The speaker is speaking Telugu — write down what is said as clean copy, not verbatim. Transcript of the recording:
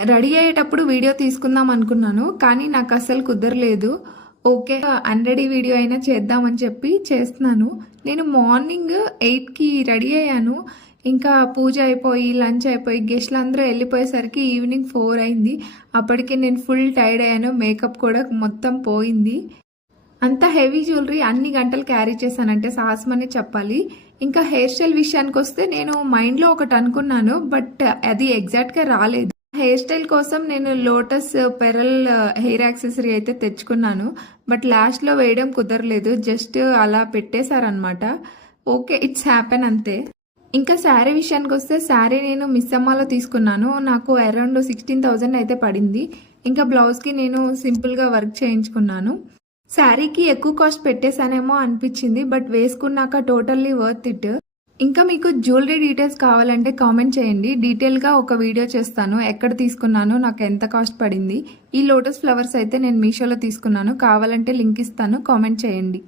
రెడీ అయ్యేటప్పుడు వీడియో తీసుకుందాం అనుకున్నాను. కానీ నాకు అస్సలు కుదరలేదు. ఓకే. అన్‌రెడీ వీడియో అయినా చేద్దామని చెప్పి చేస్తున్నాను. నేను మార్నింగ్ 8కి రెడీ అయ్యాను. ఇంకా పూజ అయిపోయి, లంచ్ అయిపోయి, గెస్ట్‌లందరూ ఎళ్ళిపోయేసరికి ఈవినింగ్ 4 అయింది. అప్పటికి నేను ఫుల్ టైర్డ్ అయ్యాను. మేకప్ కూడా మొత్తం పోయింది. అంత హెవీ జ్యువెలరీ అన్ని గంటలు క్యారీ చేశానంటే సాహసమనే చెప్పాలి. ఇంకా హెయిర్ స్టైల్ విషయానికొస్తే నేను మైండ్‌లో ఒకటి అనుకున్నాను. బట్ అది ఎగ్జాక్ట్‌గా రాలేదు. హెయిర్ స్టైల్ కోసం నేను లోటస్ పెరల్ హెయిర్ యాక్సెసరీ అయితే తెచ్చుకున్నాను. బట్ లాస్ట్‌లో వేయడం కుదరలేదు. జస్ట్ అలా పెట్టేశారనమాట. ఓకే. ఇట్స్ హ్యాపెన్ అంతే. ఇంకా శారీ విషయానికొస్తే శారీ నేను మిస్సమ్మలో తీసుకున్నాను. నాకు అరౌండ్ 16,000 అయితే పడింది. ఇంకా బ్లౌజ్‌కి నేను సింపుల్‌గా వర్క్ చేయించుకున్నాను. శారీకి ఎక్కువ కాస్ట్ పెట్టేశానేమో అనిపించింది. బట్ వేసుకున్నాక టోటల్లీ వర్త్ ఇట్. ఇంకా మీకు జ్యువెలరీ డీటెయిల్స్ కావాలంటే కామెంట్ చేయండి. డీటెయిల్‌గా ఒక వీడియో చేస్తాను. ఎక్కడ తీసుకున్నానో, నాకు ఎంత కాస్ట్ పడింది. ఈ లోటస్ ఫ్లవర్స్ అయితే నేను మీషోలో తీసుకున్నాను. కావాలంటే లింక్ ఇస్తాను. కామెంట్ చేయండి.